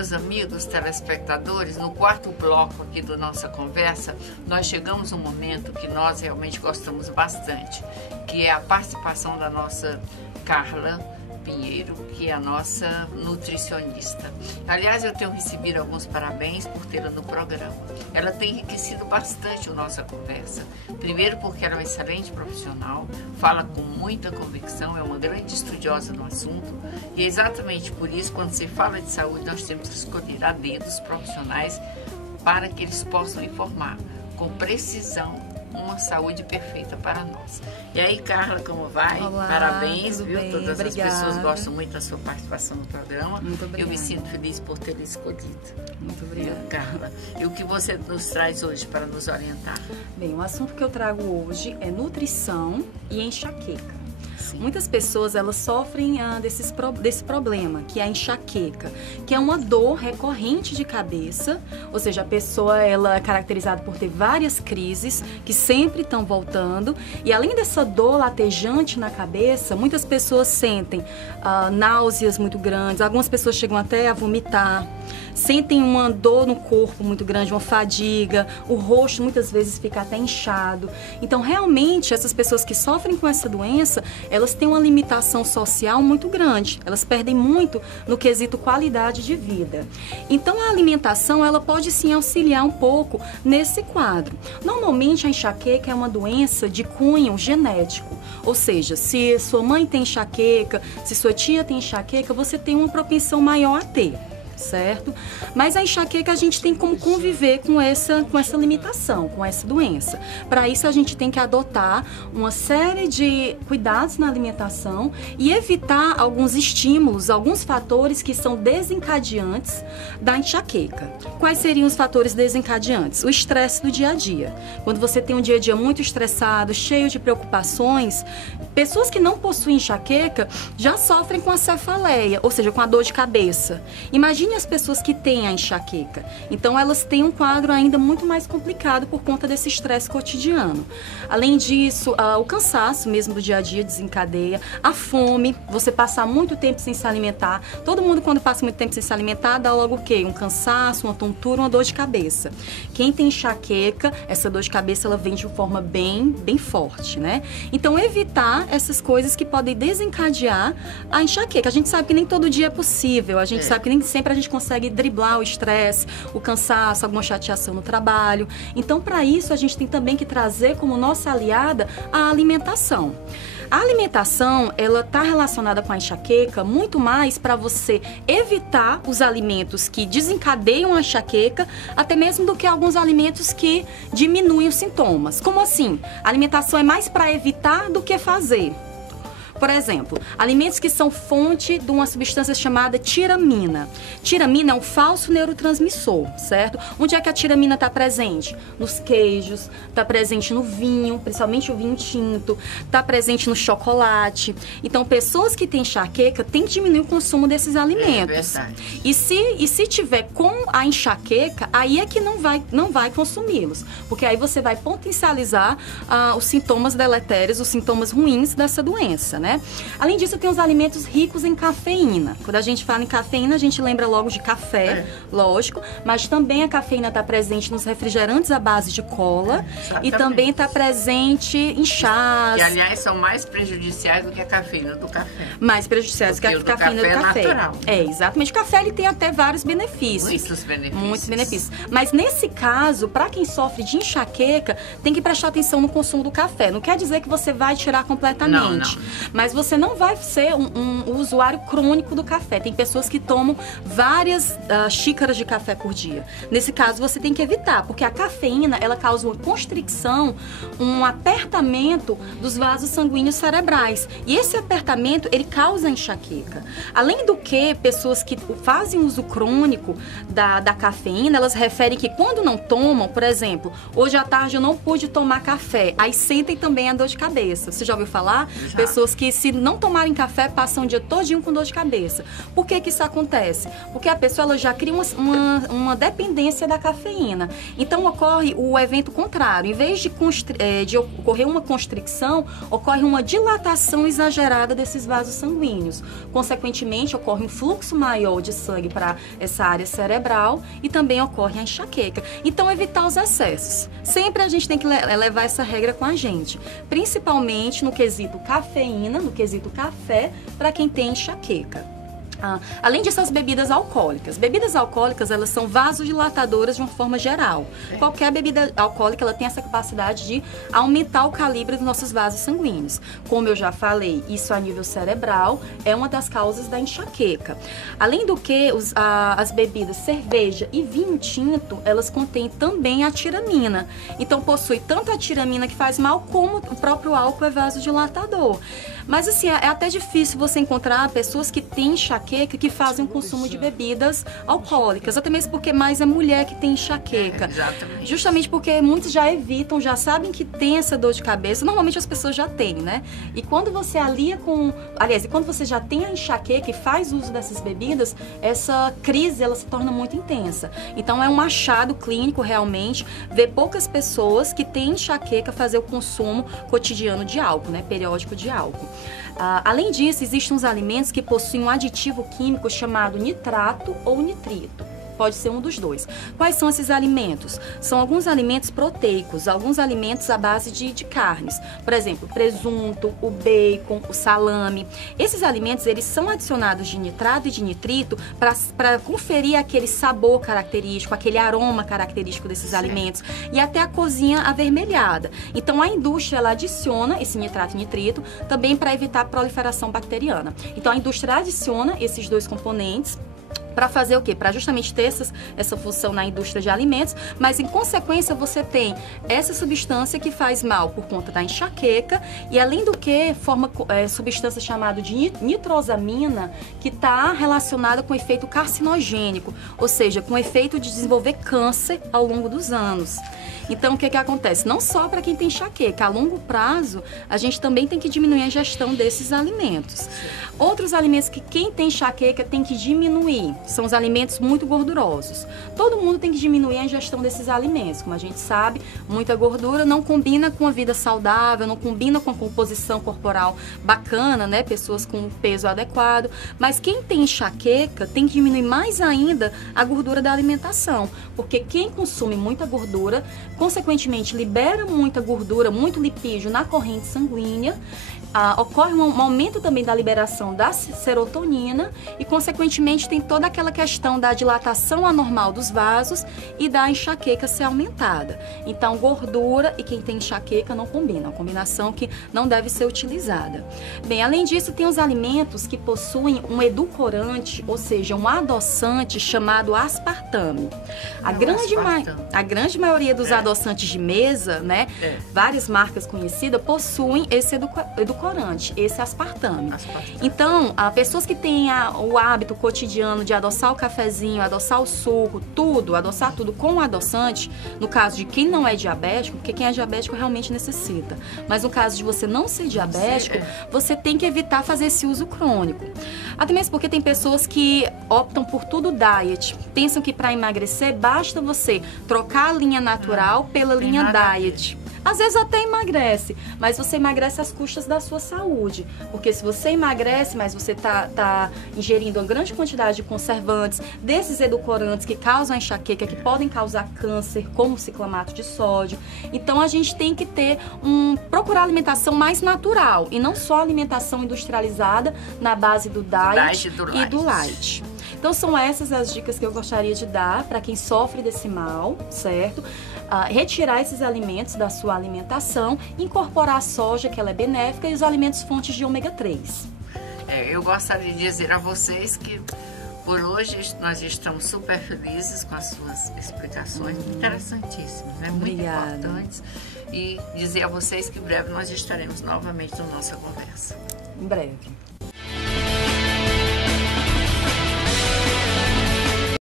Meus amigos telespectadores, no quarto bloco aqui da nossa conversa, nós chegamos a um momento que nós realmente gostamos bastante, que é a participação da nossa Carla Pinheiro, que é a nossa nutricionista. Aliás, eu tenho recebido alguns parabéns por tê-la no programa. Ela tem enriquecido bastante a nossa conversa. Primeiro porque ela é uma excelente profissional, fala com muita convicção, é uma grande estudiosa no assunto. E é exatamente por isso, quando se fala de saúde, nós temos que escolher a dedo os profissionais para que eles possam informar com precisão uma saúde perfeita para nós. E aí, Carla, como vai? Olá, parabéns, viu? Bem? Todas Obrigada. As pessoas gostam muito da sua participação no programa. Muito obrigada. Eu me sinto feliz por ter escolhido. Muito obrigada. Viu, Carla? E o que você nos traz hoje para nos orientar? Bem, o assunto que eu trago hoje é nutrição e enxaqueca. Sim. Muitas pessoas, elas sofrem desse problema, que é a enxaqueca, que é uma dor recorrente de cabeça, ou seja, a pessoa ela é caracterizada por ter várias crises que sempre estão voltando, e além dessa dor latejante na cabeça, muitas pessoas sentem náuseas muito grandes, algumas pessoas chegam até a vomitar, sentem uma dor no corpo muito grande, uma fadiga, o rosto muitas vezes fica até inchado. Então, realmente, essas pessoas que sofrem com essa doença, elas têm uma limitação social muito grande. Elas perdem muito no quesito qualidade de vida. Então, a alimentação, ela pode sim auxiliar um pouco nesse quadro. Normalmente, a enxaqueca é uma doença de cunho genético. Ou seja, se sua mãe tem enxaqueca, se sua tia tem enxaqueca, você tem uma propensão maior a ter. Certo? Mas a enxaqueca a gente tem como conviver com essa limitação, com essa doença. Para isso a gente tem que adotar uma série de cuidados na alimentação e evitar alguns estímulos, alguns fatores que são desencadeantes da enxaqueca. Quais seriam os fatores desencadeantes? O estresse do dia a dia. Quando você tem um dia a dia muito estressado, cheio de preocupações, pessoas que não possuem enxaqueca já sofrem com a cefaleia, ou seja, com a dor de cabeça. Imagine as pessoas que têm a enxaqueca. Então, elas têm um quadro ainda muito mais complicado por conta desse estresse cotidiano. Além disso, o cansaço mesmo do dia a dia desencadeia, a fome, você passar muito tempo sem se alimentar. Todo mundo, quando passa muito tempo sem se alimentar, dá logo o quê? Um cansaço, uma tontura, uma dor de cabeça. Quem tem enxaqueca, essa dor de cabeça, ela vem de forma bem forte, né? Então, evitar essas coisas que podem desencadear a enxaqueca. A gente sabe que nem todo dia é possível, a gente sabe que nem sempre a gente consegue driblar o estresse, o cansaço, alguma chateação no trabalho. Então, para isso, a gente tem também que trazer como nossa aliada a alimentação. A alimentação, ela está relacionada com a enxaqueca muito mais para você evitar os alimentos que desencadeiam a enxaqueca, até mesmo do que alguns alimentos que diminuem os sintomas. Como assim? A alimentação é mais para evitar do que fazer. Por exemplo, alimentos que são fonte de uma substância chamada tiramina. Tiramina é um falso neurotransmissor, certo? Onde é que a tiramina está presente? Nos queijos, está presente no vinho, principalmente o vinho tinto, está presente no chocolate. Então, pessoas que têm enxaqueca têm que diminuir o consumo desses alimentos. É verdade. E se tiver com a enxaqueca, aí é que não vai consumi-los. Porque aí você vai potencializar os sintomas deletérios, os sintomas ruins dessa doença, né? Além disso, tem os alimentos ricos em cafeína. Quando a gente fala em cafeína, a gente lembra logo de café, lógico, mas também a cafeína está presente nos refrigerantes à base de cola e também está presente em chás. Que, aliás, são mais prejudiciais do que a cafeína do café. Mais prejudiciais do que a cafeína do café. Natural. É, exatamente. O café, ele tem até vários benefícios. Muitos benefícios. Mas nesse caso, para quem sofre de enxaqueca, tem que prestar atenção no consumo do café. Não quer dizer que você vai tirar completamente. Não. Mas você não vai ser um usuário crônico do café. Tem pessoas que tomam várias xícaras de café por dia. Nesse caso, você tem que evitar, porque a cafeína, ela causa uma constricção, um apertamento dos vasos sanguíneos cerebrais. E esse apertamento, ele causa enxaqueca. Além do que, pessoas que fazem uso crônico da cafeína, elas referem que quando não tomam, por exemplo, hoje à tarde eu não pude tomar café, aí sentem também a dor de cabeça. Você já ouviu falar? Já. Pessoas que que se não tomarem café, passam o dia todinho com dor de cabeça. Por que que isso acontece? Porque a pessoa ela já cria uma dependência da cafeína. Então ocorre o evento contrário. Em vez de ocorrer uma constricção, ocorre uma dilatação exagerada desses vasos sanguíneos. Consequentemente, ocorre um fluxo maior de sangue para essa área cerebral e também ocorre a enxaqueca. Então, evitar os excessos. Sempre a gente tem que levar essa regra com a gente, principalmente no quesito cafeína, no quesito café, para quem tem enxaqueca. Além disso, as bebidas alcoólicas. Bebidas alcoólicas, elas são vasodilatadoras de uma forma geral. Qualquer bebida alcoólica, ela tem essa capacidade de aumentar o calibre dos nossos vasos sanguíneos. Como eu já falei, isso a nível cerebral é uma das causas da enxaqueca. Além do que, as bebidas cerveja e vinho tinto, elas contêm também a tiramina. Então, possui tanto a tiramina que faz mal, como o próprio álcool é vasodilatador. Mas, assim, é até difícil você encontrar pessoas que têm enxaqueca que fazem o consumo de bebidas alcoólicas, até mesmo porque mais é mulher que tem enxaqueca. Exatamente. Justamente porque muitos já evitam, já sabem que tem essa dor de cabeça, normalmente as pessoas já têm, né? E quando você alia quando você já tem a enxaqueca e faz uso dessas bebidas, essa crise, ela se torna muito intensa. Então é um achado clínico realmente ver poucas pessoas que têm enxaqueca fazer o consumo cotidiano de álcool, né? Periódico de álcool. Além disso, existem uns alimentos que possuem um aditivo químico chamado nitrato ou nitrito. Pode ser um dos dois. Quais são esses alimentos? São alguns alimentos proteicos, alguns alimentos à base de carnes. Por exemplo, o presunto, o bacon, o salame. Esses alimentos, eles são adicionados de nitrato e de nitrito para conferir aquele sabor característico, aquele aroma característico desses alimentos e até a cozinha avermelhada. Então, a indústria, ela adiciona esse nitrato e nitrito também para evitar a proliferação bacteriana. Então, a indústria adiciona esses dois componentes para fazer o quê? Para justamente ter essa função na indústria de alimentos, mas em consequência você tem essa substância que faz mal por conta da enxaqueca e além do que forma substância chamada de nitrosamina que está relacionada com efeito carcinogênico, ou seja, com efeito de desenvolver câncer ao longo dos anos. Então, o que acontece? Não só para quem tem enxaqueca, a longo prazo, a gente também tem que diminuir a ingestão desses alimentos. Outros alimentos que quem tem enxaqueca tem que diminuir são os alimentos muito gordurosos. Todo mundo tem que diminuir a ingestão desses alimentos. Como a gente sabe, muita gordura não combina com a vida saudável, não combina com a composição corporal bacana, né? Pessoas com peso adequado. Mas quem tem enxaqueca tem que diminuir mais ainda a gordura da alimentação. Porque quem consome muita gordura, consequentemente libera muita gordura, muito lipídio na corrente sanguínea, ocorre um aumento também da liberação da serotonina e, consequentemente, tem toda aquela questão da dilatação anormal dos vasos e da enxaqueca ser aumentada. Então, gordura e quem tem enxaqueca não combina, é uma combinação que não deve ser utilizada. Bem, além disso, tem os alimentos que possuem um edulcorante, ou seja, um adoçante chamado aspartame. A grande maioria dos adoçantes de mesa, né, várias marcas conhecidas, possuem esse edulcorante, esse aspartame. Então, pessoas que têm o hábito cotidiano de adoçar o cafezinho, adoçar o suco, adoçar tudo com o adoçante, no caso de quem não é diabético, porque quem é diabético realmente necessita, mas no caso de você não ser diabético, você tem que evitar fazer esse uso crônico. Até mesmo porque tem pessoas que optam por tudo diet, pensam que para emagrecer basta você trocar a linha natural pela linha diet. Às vezes até emagrece, mas você emagrece às custas da sua saúde. Porque se você emagrece, mas você tá ingerindo uma grande quantidade de conservantes, desses edulcorantes que causam enxaqueca, que podem causar câncer, como o ciclamato de sódio. Então a gente tem que procurar alimentação mais natural e não só alimentação industrializada na base do diet e do light. Então são essas as dicas que eu gostaria de dar para quem sofre desse mal, certo? Retirar esses alimentos da sua alimentação, incorporar a soja, que ela é benéfica, e os alimentos fontes de ômega 3. Eu gostaria de dizer a vocês que por hoje nós estamos super felizes com as suas explicações interessantíssimas, né? Muito importantes. E dizer a vocês que em breve nós estaremos novamente na nossa conversa. Em breve.